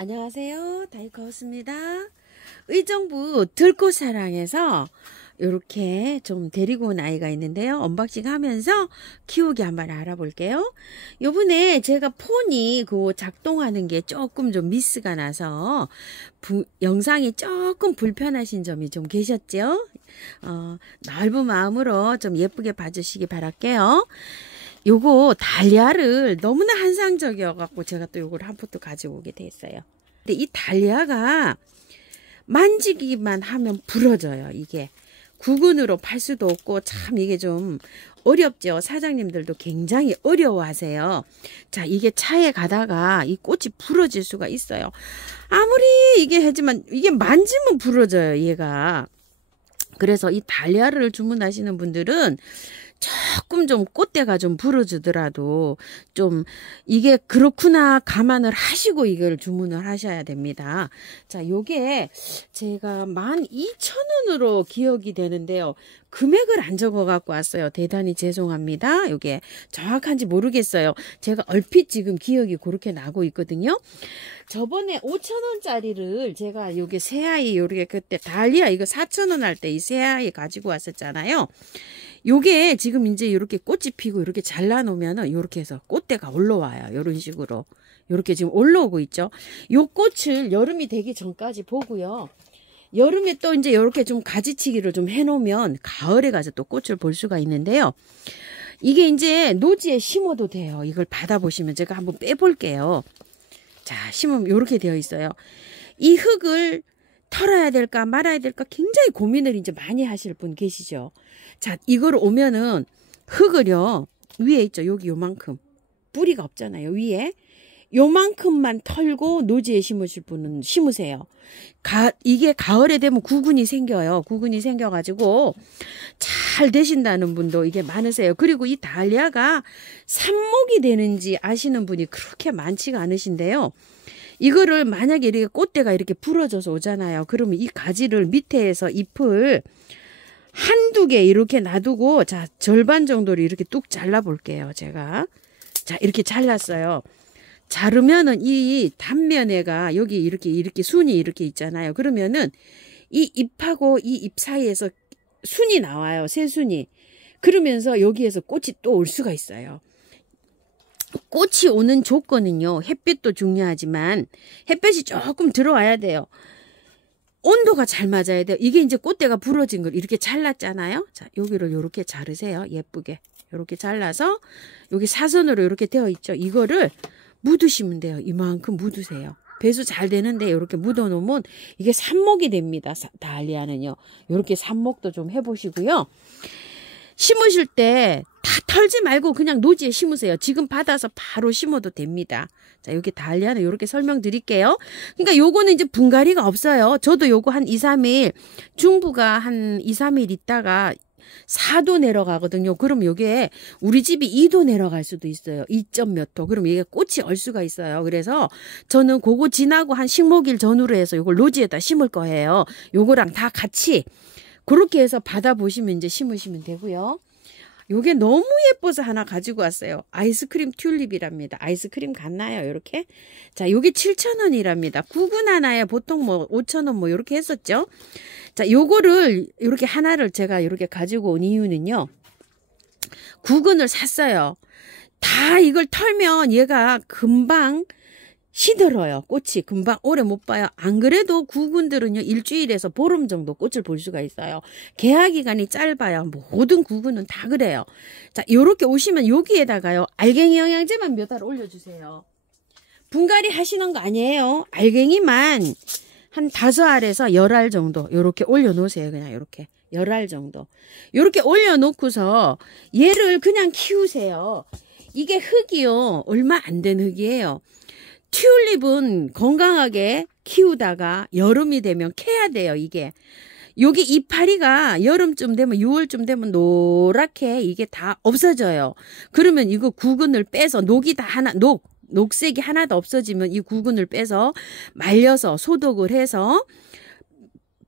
안녕하세요. 다이커스입니다. 의정부 들꽃사랑에서 이렇게 좀 데리고 온 아이가 있는데요. 언박싱 하면서 키우기 한번 알아볼게요. 요번에 제가 폰이 작동하는 게 조금 좀 미스가 나서 영상이 조금 불편하신 점이 좀 계셨죠? 넓은 마음으로 좀 예쁘게 봐주시기 바랄게요. 요거 달리아를 너무나 환상적이어갖고 제가 또 요걸 한 포트 가지고 오게 됐어요. 근데 이 달리아가 만지기만 하면 부러져요. 이게 구근으로 팔 수도 없고 참 이게 좀 어렵죠. 사장님들도 굉장히 어려워하세요. 자, 이게 차에 가다가 이 꽃이 부러질 수가 있어요. 아무리 이게 하지만 이게 만지면 부러져요. 얘가. 그래서 이 달리아를 주문하시는 분들은 조금 좀 꽃대가 좀 부러지더라도 좀 이게 그렇구나 감안을 하시고 이걸 주문을 하셔야 됩니다. 자, 요게 제가 12,000원으로 기억이 되는데요. 금액을 안 적어 갖고 왔어요. 대단히 죄송합니다. 요게 정확한지 모르겠어요. 제가 얼핏 지금 기억이 그렇게 나고 있거든요. 저번에 5,000원짜리를 제가 요게 새아이 요렇게 그때 달리아 이거 4,000원 할 때 이 새아이 가지고 왔었잖아요. 요게 지금 이제 이렇게 꽃이 피고 이렇게 잘라 놓으면은 이렇게 해서 꽃대가 올라와요. 이런 식으로. 이렇게 지금 올라오고 있죠. 요 꽃을 여름이 되기 전까지 보고요. 여름에 또 이제 이렇게 좀 가지치기를 좀 해 놓으면 가을에 가서 또 꽃을 볼 수가 있는데요. 이게 이제 노지에 심어도 돼요. 이걸 받아보시면 제가 한번 빼볼게요. 자, 심으면 이렇게 되어 있어요. 이 흙을 털어야 될까 말아야 될까 굉장히 고민을 이제 많이 하실 분 계시죠. 자, 이걸 오면은 흙을요 위에 있죠. 여기 요만큼 뿌리가 없잖아요. 위에 요만큼만 털고 노지에 심으실 분은 심으세요. 이게 가을에 되면 구근이 생겨요. 구근이 생겨가지고 잘 되신다는 분도 이게 많으세요. 그리고 이 달리아가 삽목이 되는지 아시는 분이 그렇게 많지가 않으신데요. 이거를 만약에 이렇게 꽃대가 이렇게 부러져서 오잖아요. 그러면 이 가지를 밑에서 잎을 한두 개 이렇게 놔두고 자, 절반 정도를 이렇게 뚝 잘라 볼게요. 제가. 자, 이렇게 잘랐어요. 자르면은 이 단면에가 여기 이렇게 순이 이렇게 있잖아요. 그러면은 이 잎하고 이 잎 사이에서 순이 나와요. 새순이. 그러면서 여기에서 꽃이 또 올 수가 있어요. 꽃이 오는 조건은요. 햇빛도 중요하지만 햇볕이 조금 들어와야 돼요. 온도가 잘 맞아야 돼요. 이게 이제 꽃대가 부러진 걸 이렇게 잘랐잖아요. 자, 여기를 이렇게 자르세요. 예쁘게. 이렇게 잘라서 여기 사선으로 이렇게 되어 있죠. 이거를 묻으시면 돼요. 이만큼 묻으세요. 배수 잘 되는데 이렇게 묻어 놓으면 이게 삽목이 됩니다. 달리아는요. 이렇게 삽목도 좀 해보시고요. 심으실 때 다 털지 말고 그냥 노지에 심으세요. 지금 받아서 바로 심어도 됩니다. 자, 여기 달리아는 이렇게 설명드릴게요. 그러니까 요거는 이제 분갈이가 없어요. 저도 요거 한 2, 3일 중부가 한 2, 3일 있다가 4도 내려가거든요. 그럼 요게 우리 집이 2도 내려갈 수도 있어요. 2점 몇 도. 그럼 이게 꽃이 얼 수가 있어요. 그래서 저는 그거 지나고 한 식목일 전후로 해서 요걸 노지에다 심을 거예요. 요거랑 다 같이 그렇게 해서 받아보시면 이제 심으시면 되고요. 요게 너무 예뻐서 하나 가지고 왔어요. 아이스크림 튤립이랍니다. 아이스크림 같나요? 이렇게. 자, 요게 7,000원이랍니다. 구근 하나에 보통 뭐 5,000원 뭐 이렇게 했었죠. 자, 요거를 이렇게 하나를 제가 이렇게 가지고 온 이유는요. 구근을 샀어요. 다 이걸 털면 얘가 금방 시들어요. 꽃이 금방 오래 못 봐요. 안 그래도 구근들은요. 일주일에서 보름 정도 꽃을 볼 수가 있어요. 개화 기간이 짧아요. 모든 구근은 다 그래요. 자, 요렇게 오시면 여기에다가요. 알갱이 영양제만 몇 알 올려주세요. 분갈이 하시는 거 아니에요. 알갱이만 한 5알에서 10알 정도 요렇게 올려놓으세요. 그냥 요렇게 10알 정도. 요렇게 올려놓고서 얘를 그냥 키우세요. 이게 흙이요. 얼마 안 된 흙이에요. 튤립은 건강하게 키우다가 여름이 되면 캐야 돼요. 이게 여기 이파리가 여름쯤 되면 6월쯤 되면 노랗게 이게 다 없어져요. 그러면 이거 구근을 빼서 녹이 다 하나 녹색이 하나도 없어지면 이 구근을 빼서 말려서 소독을 해서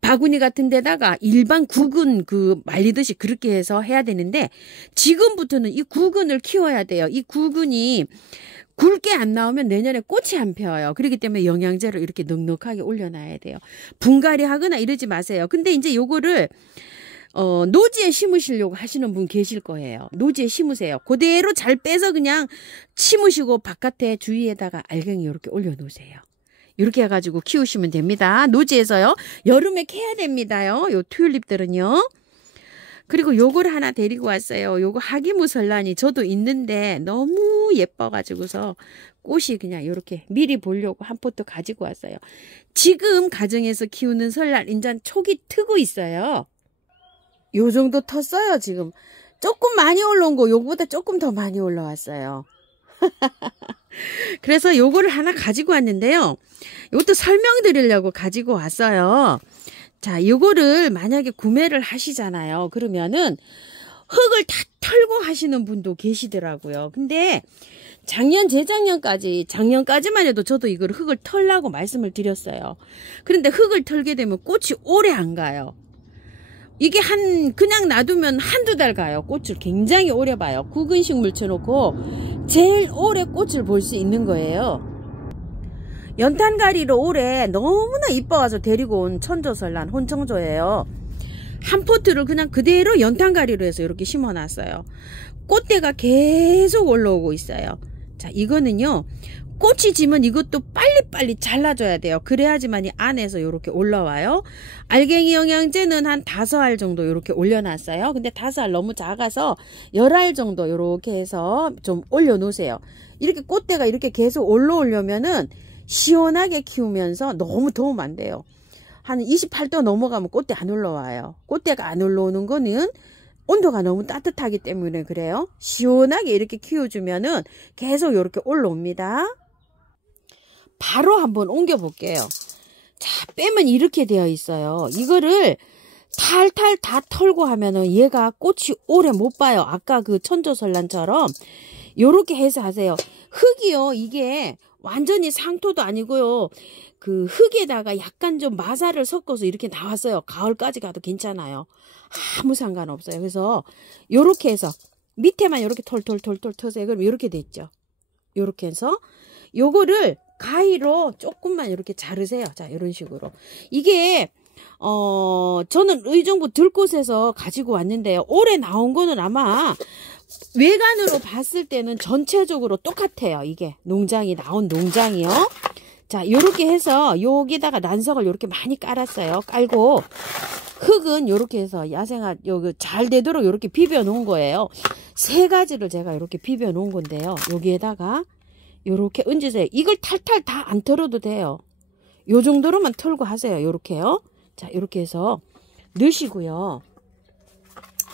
바구니 같은 데다가 일반 구근 말리듯이 그렇게 해서 해야 되는데 지금부터는 이 구근을 키워야 돼요. 이 구근이 굵게 안 나오면 내년에 꽃이 안 펴요. 그렇기 때문에 영양제를 이렇게 넉넉하게 올려놔야 돼요. 분갈이 하거나 이러지 마세요. 근데 이제 요거를 노지에 심으시려고 하시는 분 계실 거예요. 노지에 심으세요. 그대로 잘 빼서 그냥 심으시고 바깥에 주위에다가 알갱이 이렇게 올려놓으세요. 이렇게 해가지고 키우시면 됩니다. 노지에서요. 여름에 캐야 됩니다요. 요 튤립들은요. 그리고 요걸 하나 데리고 왔어요. 요거 하기무설란이 저도 있는데 너무 예뻐가지고서 꽃이 그냥 이렇게 미리 보려고 한 포트 가지고 왔어요. 지금 가정에서 키우는 설란 인잔 촉이 트고 있어요. 요 정도 텄어요. 지금 조금 많이 올라온 거 요거보다 조금 더 많이 올라왔어요. 그래서 요거를 하나 가지고 왔는데요. 이것도 설명드리려고 가지고 왔어요. 자, 요거를 만약에 구매를 하시잖아요. 그러면은 흙을 다 털고 하시는 분도 계시더라고요. 근데 작년, 작년까지만 해도 저도 이걸 흙을 털라고 말씀을 드렸어요. 그런데 흙을 털게 되면 꽃이 오래 안 가요. 이게 그냥 놔두면 한두 달 가요. 꽃을 굉장히 오래 봐요. 굵은 식물 쳐놓고 제일 오래 꽃을 볼 수 있는 거예요. 연탄가리로 올해 너무나 이뻐가서 데리고 온 천조설란 혼청조예요. 한 포트를 그냥 그대로 연탄가리로 해서 이렇게 심어놨어요. 꽃대가 계속 올라오고 있어요. 자, 이거는요. 꽃이 지면 이것도 빨리빨리 잘라줘야 돼요. 그래야지만 이 안에서 이렇게 올라와요. 알갱이 영양제는 한 5알 정도 이렇게 올려놨어요. 근데 5알 너무 작아서 10알 정도 이렇게 해서 좀 올려놓으세요. 이렇게 꽃대가 이렇게 계속 올라오려면은 시원하게 키우면서 너무 더우면 안 돼요. 한 28도 넘어가면 꽃대 안 올라와요. 꽃대가 안 올라오는 거는 온도가 너무 따뜻하기 때문에 그래요. 시원하게 이렇게 키워주면은 계속 이렇게 올라옵니다. 바로 한번 옮겨 볼게요. 자, 빼면 이렇게 되어 있어요. 이거를 탈탈 다 털고 하면은 얘가 꽃이 오래 못 봐요. 아까 그 천조설란처럼 요렇게 해서 하세요. 흙이요, 이게 완전히 상토도 아니고요. 그 흙에다가 약간 좀 마사를 섞어서 이렇게 나왔어요. 가을까지 가도 괜찮아요. 아무 상관없어요. 그래서 요렇게 해서 밑에만 요렇게 털털털털 터세요. 그럼 요렇게 됐죠. 요렇게 해서 요거를 가위로 조금만 이렇게 자르세요. 자, 이런 식으로. 이게 저는 의정부 들꽃에서 가지고 왔는데요. 올해 나온 거는 아마 외관으로 봤을 때는 전체적으로 똑같아요. 이게 농장이 나온 농장이요. 자, 요렇게 해서 여기다가 난석을 요렇게 많이 깔았어요. 깔고 흙은 요렇게 해서 야생화 여기 잘 되도록 요렇게 비벼 놓은 거예요. 3가지를 제가 이렇게 비벼 놓은 건데요. 여기에다가 요렇게 얹으세요. 이걸 탈탈 다 안 털어도 돼요. 요 정도로만 털고 하세요. 요렇게요. 자, 요렇게 해서 넣으시고요.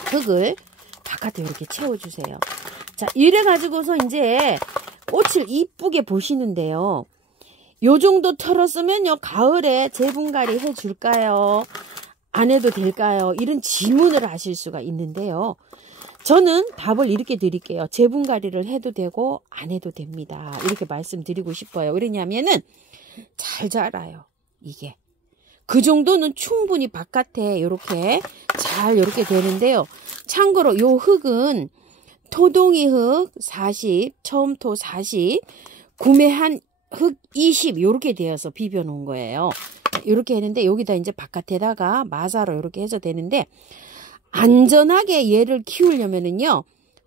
흙을 바깥에 이렇게 채워주세요. 자, 이래 가지고서 이제 꽃을 이쁘게 보시는데요. 요 정도 털었으면요. 가을에 재분갈이 해줄까요? 안 해도 될까요? 이런 질문을 하실 수가 있는데요. 저는 답을 이렇게 드릴게요. 재분갈이를 해도 되고 안 해도 됩니다. 이렇게 말씀드리고 싶어요. 왜냐면은 잘 자라요. 이게. 그 정도는 충분히 바깥에 이렇게 잘 이렇게 되는데요. 참고로 요 흙은 토동이 흙 40, 처음토 40, 구매한 흙 20 이렇게 되어서 비벼 놓은 거예요. 이렇게 했는데 여기다 이제 바깥에다가 마사로 이렇게 해서 되는데 안전하게 얘를 키우려면은요.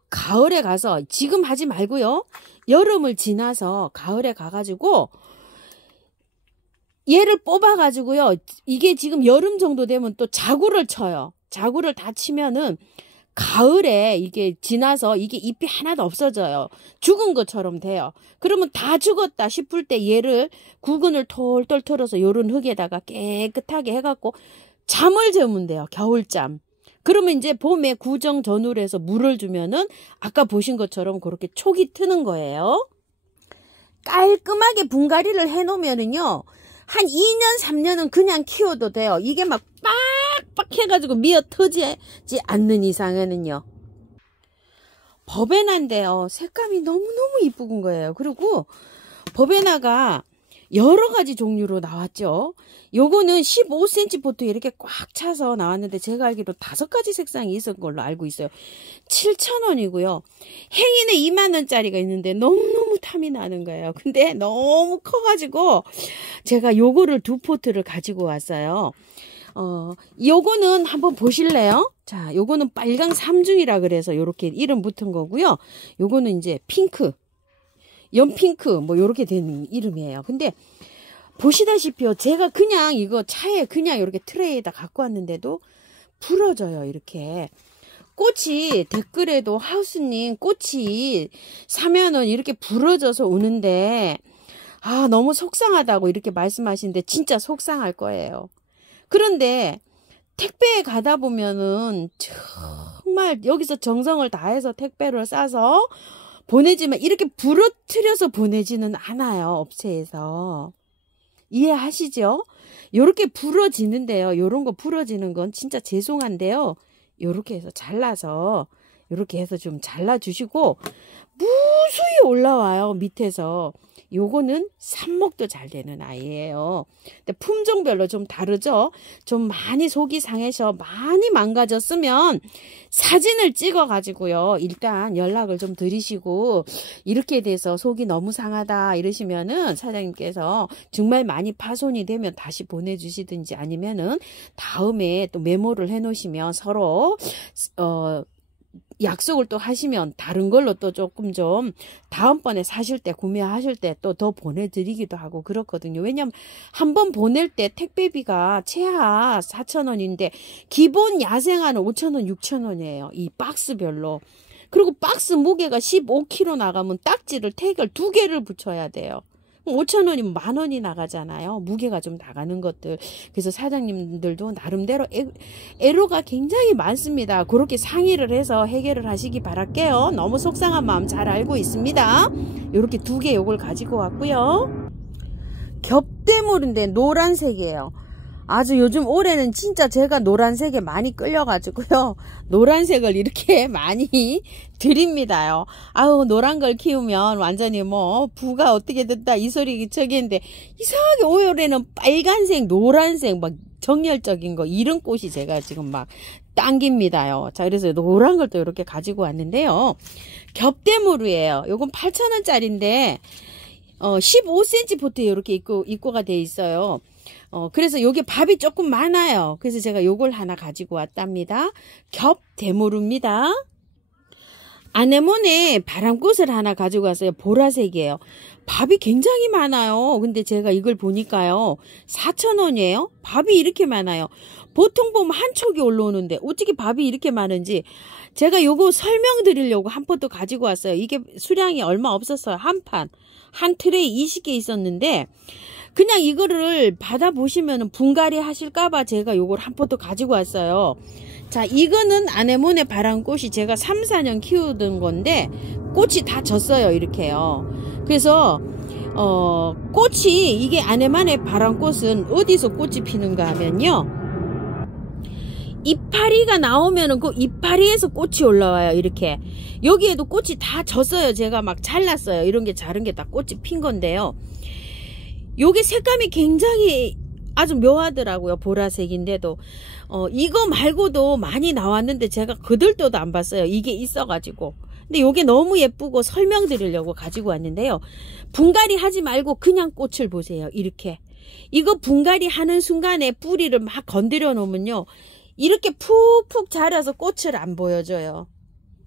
가을에 가서 지금 하지 말고요. 여름을 지나서 가을에 가가지고 얘를 뽑아가지고요. 이게 지금 여름 정도 되면 또 자구를 쳐요. 자구를 다 치면은 가을에 이게 지나서 이게 잎이 하나도 없어져요. 죽은 것처럼 돼요. 그러면 다 죽었다 싶을 때 얘를 구근을 톨톨 털어서 요런 흙에다가 깨끗하게 해갖고 잠을 재우면 돼요. 겨울잠. 그러면 이제 봄에 구정 전후로 해서 물을 주면은 아까 보신 것처럼 그렇게 촉이 트는 거예요. 깔끔하게 분갈이를 해놓으면은요. 한 2년, 3년은 그냥 키워도 돼요. 이게 막 빡빡 해가지고 미어 터지지 않는 이상에는요. 버베나인데요. 색감이 너무너무 이쁜 거예요. 그리고 버베나가 여러 가지 종류로 나왔죠. 요거는 15cm 포트 이렇게 꽉 차서 나왔는데 제가 알기로 5가지 색상이 있었던 걸로 알고 있어요. 7,000원이고요. 행인에 20,000원짜리가 있는데 너무너무 탐이 나는 거예요. 근데 너무 커가지고 제가 요거를 2포트를 가지고 왔어요. 요거는 한번 보실래요? 자, 요거는 빨강 삼중이라 그래서 요렇게 이름 붙은 거고요. 요거는 이제 핑크, 연핑크 뭐 요렇게 된 이름이에요. 근데 보시다시피요, 제가 그냥 이거 차에 그냥 이렇게 트레이에다 갖고 왔는데도 부러져요. 이렇게 꽃이 댓글에도 하우스님 꽃이 사면은 이렇게 부러져서 오는데 아 너무 속상하다고 이렇게 말씀하시는데 진짜 속상할 거예요. 그런데 택배에 가다 보면은 정말 여기서 정성을 다해서 택배를 싸서 보내지만 이렇게 부러뜨려서 보내지는 않아요. 업체에서. 이해하시죠? 요렇게 부러지는데요. 요런 거 부러지는 건 진짜 죄송한데요. 요렇게 해서 잘라서 요렇게 해서 좀 잘라주시고 무수히 올라와요. 밑에서. 요거는 삽목도 잘 되는 아이예요. 근데 품종별로 좀 다르죠. 좀 많이 속이 상해서 많이 망가졌으면 사진을 찍어 가지고요. 일단 연락을 좀 드리시고 이렇게 돼서 속이 너무 상하다 이러시면은 사장님께서 정말 많이 파손이 되면 다시 보내주시든지 아니면은 다음에 또 메모를 해 놓으시면 서로 약속을 또 하시면 다른 걸로 또 조금 좀 다음번에 사실 때 구매하실 때 또 더 보내드리기도 하고 그렇거든요. 왜냐면 한번 보낼 때 택배비가 최하 4,000원인데 기본 야생화는 5,000원, 6,000원이에요. 이 박스별로. 그리고 박스 무게가 15kg 나가면 딱지를 태결 2개를 붙여야 돼요. 5,000원이면 10,000원이 나가잖아요. 무게가 좀 나가는 것들. 그래서 사장님들도 나름대로 애로가 굉장히 많습니다. 그렇게 상의를 해서 해결을 하시기 바랄게요. 너무 속상한 마음 잘 알고 있습니다. 이렇게 2개 요걸 가지고 왔고요. 겹대물인데 노란색이에요. 아주 요즘 올해는 진짜 제가 노란색에 많이 끌려가지고요. 노란색을 이렇게 많이 드립니다요. 아우 노란 걸 키우면 완전히 뭐 부가 어떻게 됐다 이 소리 저기 했는데 이상하게 올해는 빨간색, 노란색 막 정열적인 거 이런 꽃이 제가 지금 막 당깁니다요. 자 그래서 노란 걸 또 이렇게 가지고 왔는데요. 겹대물이에요. 요건 8,000원짜리인데 15cm 포트에 이렇게 입고가 돼 있어요. 그래서 요게 밥이 조금 많아요. 그래서 제가 요걸 하나 가지고 왔답니다. 겹대무르입니다. 아네모네 바람꽃을 하나 가지고 왔어요. 보라색이에요. 밥이 굉장히 많아요. 근데 제가 이걸 보니까요. 4,000원이에요. 밥이 이렇게 많아요. 보통 보면 한 촉이 올라오는데 어떻게 밥이 이렇게 많은지 제가 요거 설명드리려고 한 포트 가지고 왔어요. 이게 수량이 얼마 없었어요. 한 트레이 20개 있었는데 그냥 이거를 받아보시면 분갈이 하실까봐 제가 요걸 한 포트 가지고 왔어요. 자, 이거는 아네모네 바람꽃이 제가 3, 4년 키우던 건데 꽃이 다 졌어요. 이렇게요. 그래서 꽃이 이게 아네모네 바람꽃은 어디서 꽃이 피는가 하면요. 이파리가 나오면은 그 이파리에서 꽃이 올라와요. 이렇게. 여기에도 꽃이 다 졌어요. 제가 막 잘랐어요. 이런 게 자른 게 다 꽃이 핀 건데요. 요게 색감이 굉장히 아주 묘하더라고요. 보라색인데도 이거 말고도 많이 나왔는데 제가 그들도도 안 봤어요. 이게 있어가지고. 근데 요게 너무 예쁘고 설명드리려고 가지고 왔는데요. 분갈이 하지 말고 그냥 꽃을 보세요. 이렇게. 이거 분갈이 하는 순간에 뿌리를 막 건드려 놓으면요. 이렇게 푹푹 자라서 꽃을 안 보여줘요.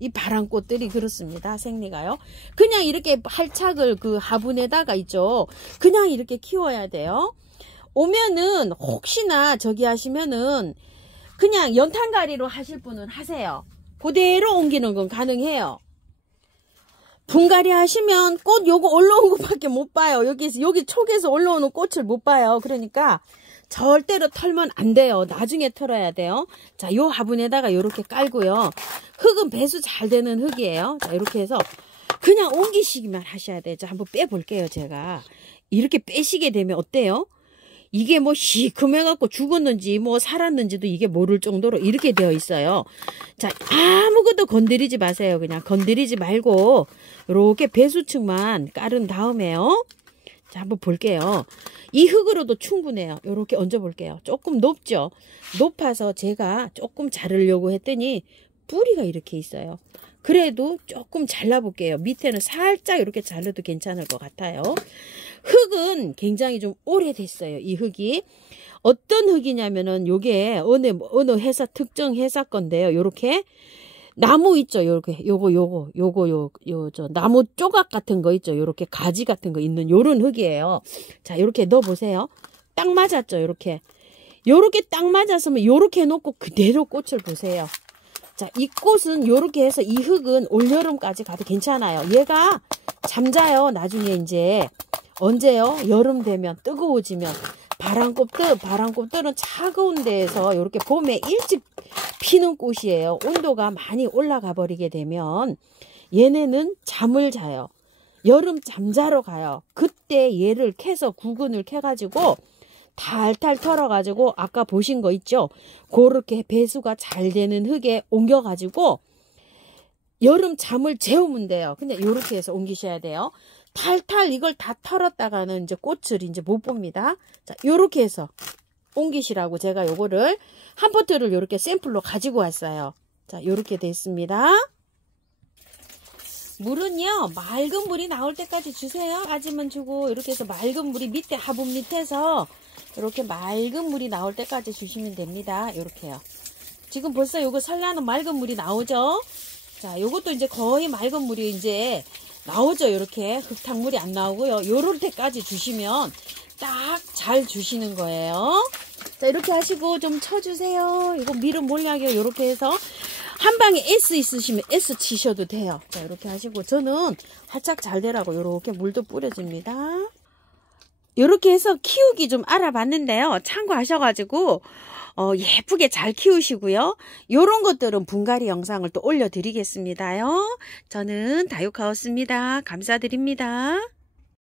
이 바람꽃들이 그렇습니다. 생리가요. 그냥 이렇게 활착을 그 화분에다가 있죠. 그냥 이렇게 키워야 돼요. 오면은 혹시나 저기 하시면은 그냥 연탄가리로 하실 분은 하세요. 그대로 옮기는 건 가능해요. 분갈이 하시면 꽃 요거 올라온 것밖에 못 봐요. 여기 촉에서 올라오는 꽃을 못 봐요. 그러니까 절대로 털면 안 돼요. 나중에 털어야 돼요. 자, 요 화분에다가 요렇게 깔고요. 흙은 배수 잘 되는 흙이에요. 자, 이렇게 해서 그냥 옮기시기만 하셔야 돼요. 자, 한번 빼볼게요, 제가. 이렇게 빼시게 되면 어때요? 이게 뭐 시큼해갖고 죽었는지 뭐 살았는지도 이게 모를 정도로 이렇게 되어 있어요. 자, 아무것도 건드리지 마세요. 그냥 건드리지 말고 이렇게 배수층만 깔은 다음에요. 자, 한번 볼게요. 이 흙으로도 충분해요. 요렇게 얹어 볼게요. 조금 높죠? 높아서 제가 조금 자르려고 했더니 뿌리가 이렇게 있어요. 그래도 조금 잘라볼게요. 밑에는 살짝 이렇게 자르도 괜찮을 것 같아요. 흙은 굉장히 좀 오래됐어요. 이 흙이. 어떤 흙이냐면은 요게 어느 회사 특정 회사 건데요. 요렇게 나무 있죠. 요렇게 저 나무 조각 같은 거 있죠. 요렇게 가지 같은 거 있는 요런 흙이에요. 자, 요렇게 넣어 보세요. 딱 맞았죠. 요렇게 딱 맞았으면 요렇게 놓고 그대로 꽃을 보세요. 자, 이 꽃은 요렇게 해서 이 흙은 올여름까지 가도 괜찮아요. 얘가 잠자요. 나중에 이제 언제요? 여름 되면 뜨거워지면 바람꽃들은 차가운 데에서 이렇게 봄에 일찍 피는 꽃이에요. 온도가 많이 올라가 버리게 되면 얘네는 잠을 자요. 여름 잠자러 가요. 그때 얘를 캐서 구근을 캐가지고 탈탈 털어가지고 아까 보신 거 있죠? 그렇게 배수가 잘 되는 흙에 옮겨가지고 여름 잠을 재우면 돼요. 근데 이렇게 해서 옮기셔야 돼요. 탈탈 이걸 다 털었다가는 이제 꽃을 이제 못 봅니다. 자, 요렇게 해서 옮기시라고 제가 요거를 한 포트를 요렇게 샘플로 가지고 왔어요. 자, 요렇게 됐습니다. 물은요, 맑은 물이 나올 때까지 주세요. 빠지면 주고, 이렇게 해서 맑은 물이 밑에 화분 밑에서 이렇게 맑은 물이 나올 때까지 주시면 됩니다. 요렇게요. 지금 벌써 요거 설라는 맑은 물이 나오죠? 자, 요것도 이제 거의 맑은 물이 이제 나오죠. 이렇게 흙탕물이 안 나오고요. 요럴 때까지 주시면 딱 잘 주시는 거예요. 자, 이렇게 하시고 좀 쳐주세요. 이거 밀은 몰약이요. 이렇게 해서 한 방에 S 있으시면 S 치셔도 돼요. 자, 이렇게 하시고 저는 활짝 잘 되라고 이렇게 물도 뿌려줍니다. 이렇게 해서 키우기 좀 알아봤는데요. 참고하셔가지고 예쁘게 잘 키우시고요. 요런 것들은 분갈이 영상을 또 올려드리겠습니다요. 저는 다육하우스입니다. 감사드립니다.